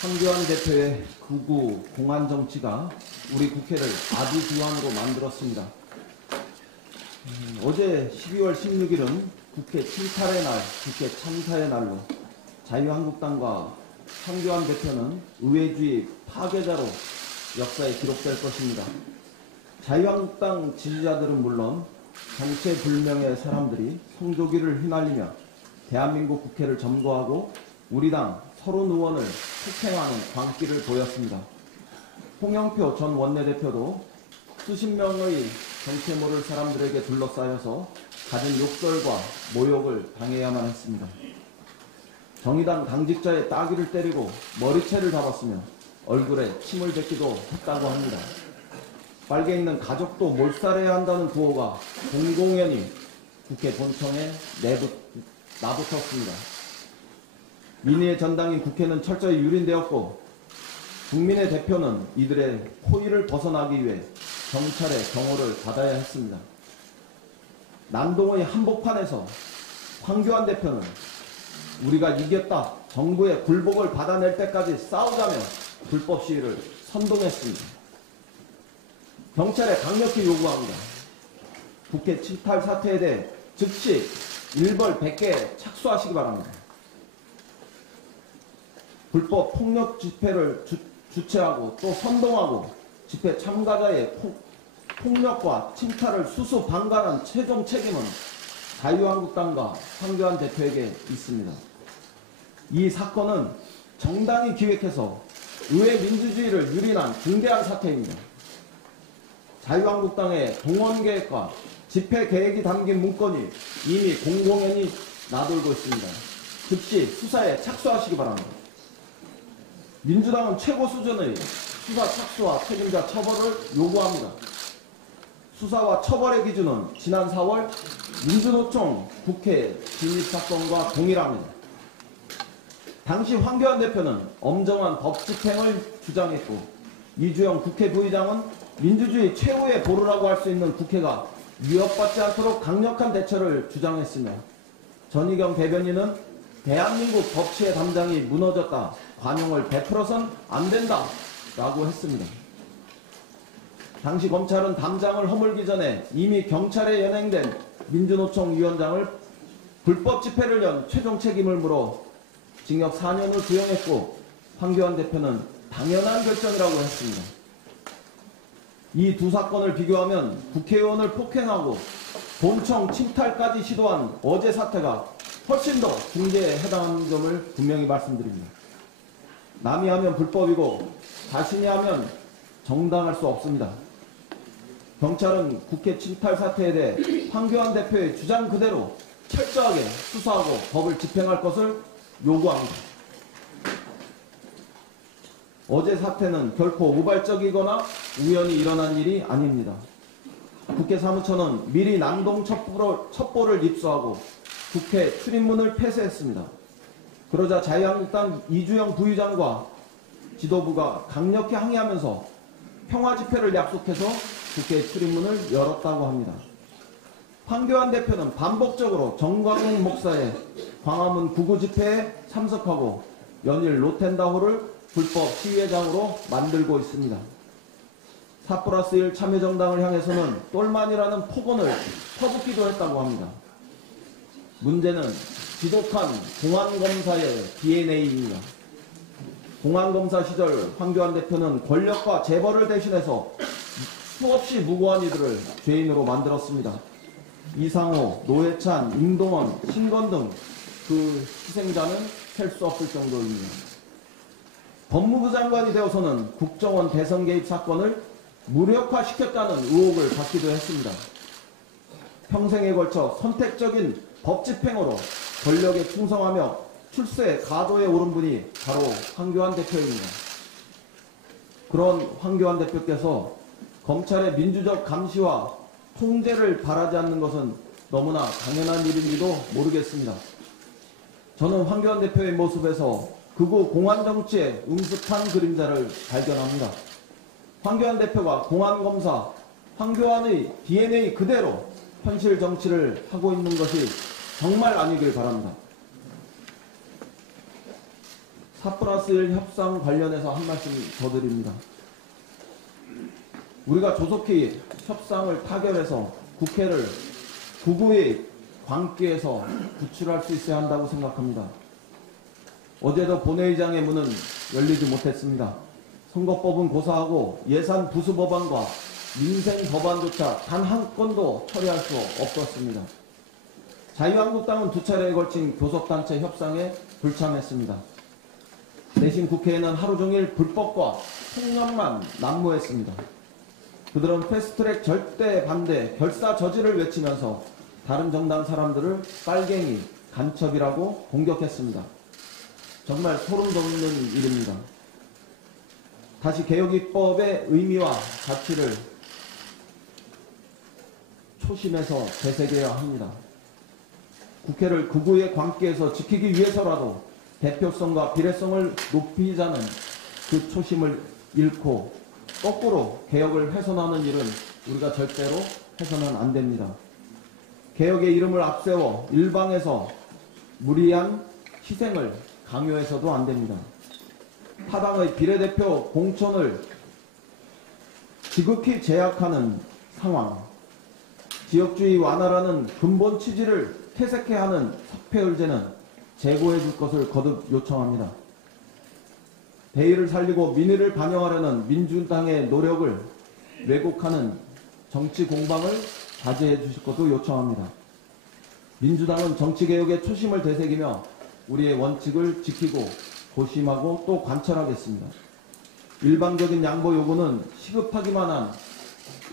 황교안 대표의 극우 공안 정치가 우리 국회를 아비규환으로 만들었습니다. 어제 12월 16일은 국회 침탈의 날, 국회 참사의 날로 자유한국당과 황교안 대표는 의회주의 파괴자로 역사에 기록될 것입니다. 자유한국당 지지자들은 물론 정체불명의 사람들이 성조기를 휘날리며 대한민국 국회를 점거하고 우리 당 30의원을 폭행하는 광기를 보였습니다. 홍영표 전 원내대표도 수십 명의 정체 모를 사람들에게 둘러싸여서 가진 욕설과 모욕을 당해야만 했습니다. 정의당 당직자의 따귀를 때리고 머리채를 잡았으며 얼굴에 침을 뱉기도 했다고 합니다. 빨개 있는 가족도 몰살해야 한다는 구호가 공공연히 국회 본청에 나붙었습니다. 민의의 전당인 국회는 철저히 유린되었고 국민의 대표는 이들의 포위를 벗어나기 위해 경찰의 경호를 받아야 했습니다. 난동의 한복판에서 황교안 대표는 우리가 이겼다, 정부의 굴복을 받아낼 때까지 싸우자며 불법 시위를 선동했습니다. 경찰에 강력히 요구합니다. 국회 침탈 사태에 대해 즉시 일벌 100개 착수하시기 바랍니다. 불법 폭력 집회를 주최하고 또 선동하고 집회 참가자의 폭력과 침탈을 수수방관한 최종 책임은 자유한국당과 황교안 대표에게 있습니다. 이 사건은 정당이 기획해서 의회 민주주의를 유린한 중대한 사태입니다. 자유한국당의 동원계획과 집회계획이 담긴 문건이 이미 공공연히 나돌고 있습니다. 즉시 수사에 착수하시기 바랍니다. 민주당은 최고 수준의 수사 착수와 책임자 처벌을 요구합니다. 수사와 처벌의 기준은 지난 4월 민주노총 국회 진입사건과 동일합니다. 당시 황교안 대표는 엄정한 법 집행을 주장했고 이주영 국회 부의장은 민주주의 최후의 보루라고 할 수 있는 국회가 위협받지 않도록 강력한 대처를 주장했으며 전희경 대변인은 대한민국 법치의 담장이 무너졌다. 관용을 베풀어선 안 된다. 라고 했습니다. 당시 검찰은 담장을 허물기 전에 이미 경찰에 연행된 민주노총 위원장을 불법 집회를 연 최종 책임을 물어 징역 4년을 구형했고 황교안 대표는 당연한 결정이라고 했습니다. 이 두 사건을 비교하면 국회의원을 폭행하고 본청 침탈까지 시도한 어제 사태가 훨씬 더 중대에 해당하는 점을 분명히 말씀드립니다. 남이 하면 불법이고 자신이 하면 정당할 수 없습니다. 경찰은 국회 침탈 사태에 대해 황교안 대표의 주장 그대로 철저하게 수사하고 법을 집행할 것을 요구합니다. 어제 사태는 결코 우발적이거나 우연히 일어난 일이 아닙니다. 국회 사무처는 미리 난동 첩보를 입수하고 국회 출입문을 폐쇄했습니다. 그러자 자유한국당 이주영 부의장과 지도부가 강력히 항의하면서 평화 집회를 약속해서 국회 출입문을 열었다고 합니다. 황교안 대표는 반복적으로 정광훈 목사의 광화문 구구 집회에 참석하고 연일 로텐다호를 불법 시위회장으로 만들고 있습니다. 4+1 참여정당을 향해서는 똘만이라는 폭언을 퍼붓기도 했다고 합니다. 문제는 지독한 공안검사의 DNA입니다. 공안검사 시절 황교안 대표는 권력과 재벌을 대신해서 수없이 무고한 이들을 죄인으로 만들었습니다. 이상호, 노회찬, 임동원, 신건 등 그 희생자는 셀 수 없을 정도입니다. 법무부 장관이 되어서는 국정원 대선 개입 사건을 무력화시켰다는 의혹을 받기도 했습니다. 평생에 걸쳐 선택적인 법 집행으로 권력에 충성하며 출세 가도에 오른 분이 바로 황교안 대표입니다. 그런 황교안 대표께서 검찰의 민주적 감시와 통제를 바라지 않는 것은 너무나 당연한 일인지도 모르겠습니다. 저는 황교안 대표의 모습에서 극우 공안 정치의 음습한 그림자를 발견합니다. 황교안 대표가 공안검사 황교안의 DNA 그대로 현실 정치를 하고 있는 것이 정말 아니길 바랍니다. 4+1 협상 관련해서 한 말씀 더 드립니다. 우리가 조속히 협상을 타결해서 국회를 구구의 광기에서 구출할 수 있어야 한다고 생각합니다. 어제도 본회의장의 문은 열리지 못했습니다. 선거법은 고사하고 예산 부수 법안과 민생 법안조차 단 한 건도 처리할 수 없었습니다. 자유한국당은 두 차례에 걸친 교섭단체 협상에 불참했습니다. 대신 국회에는 하루 종일 불법과 폭력만 난무했습니다. 그들은 패스트트랙 절대 반대, 결사 저지를 외치면서 다른 정당 사람들을 빨갱이, 간첩이라고 공격했습니다. 정말 소름 돋는 일입니다. 다시 개혁입법의 의미와 가치를 초심에서 되새겨야 합니다. 국회를 극우의 광기에서 지키기 위해서라도 대표성과 비례성을 높이자는 그 초심을 잃고 거꾸로 개혁을 훼손하는 일은 우리가 절대로 해서는 안 됩니다. 개혁의 이름을 앞세워 일방에서 무리한 희생을 강요해서도 안 됩니다. 타당의 비례대표 공천을 지극히 제약하는 상황, 지역주의 완화라는 근본 취지를 퇴색해 하는 석패율제는 재고해 줄 것을 거듭 요청합니다. 대의를 살리고 민의를 반영하려는 민주당의 노력을 왜곡하는 정치 공방을 자제해 주실 것도 요청합니다. 민주당은 정치개혁의 초심을 되새기며 우리의 원칙을 지키고 고심하고 또 관철하겠습니다. 일방적인 양보 요구는 시급하기만 한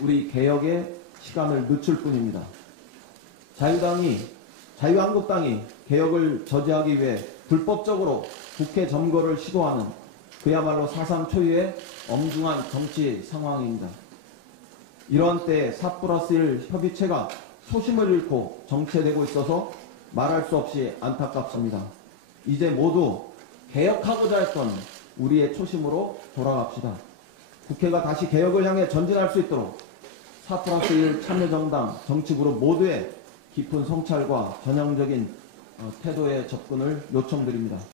우리 개혁의 시간을 늦출 뿐입니다. 자유한국당이 개혁을 저지하기 위해 불법적으로 국회 점거를 시도하는 그야말로 사상 초유의 엄중한 정치 상황입니다. 이러한 때에 4+1 협의체가 초심을 잃고 정체되고 있어서 말할 수 없이 안타깝습니다. 이제 모두 개혁하고자 했던 우리의 초심으로 돌아갑시다. 국회가 다시 개혁을 향해 전진할 수 있도록 4+1 참여정당 정치그룹 모두의 깊은 성찰과 전형적인 태도의 접근을 요청드립니다.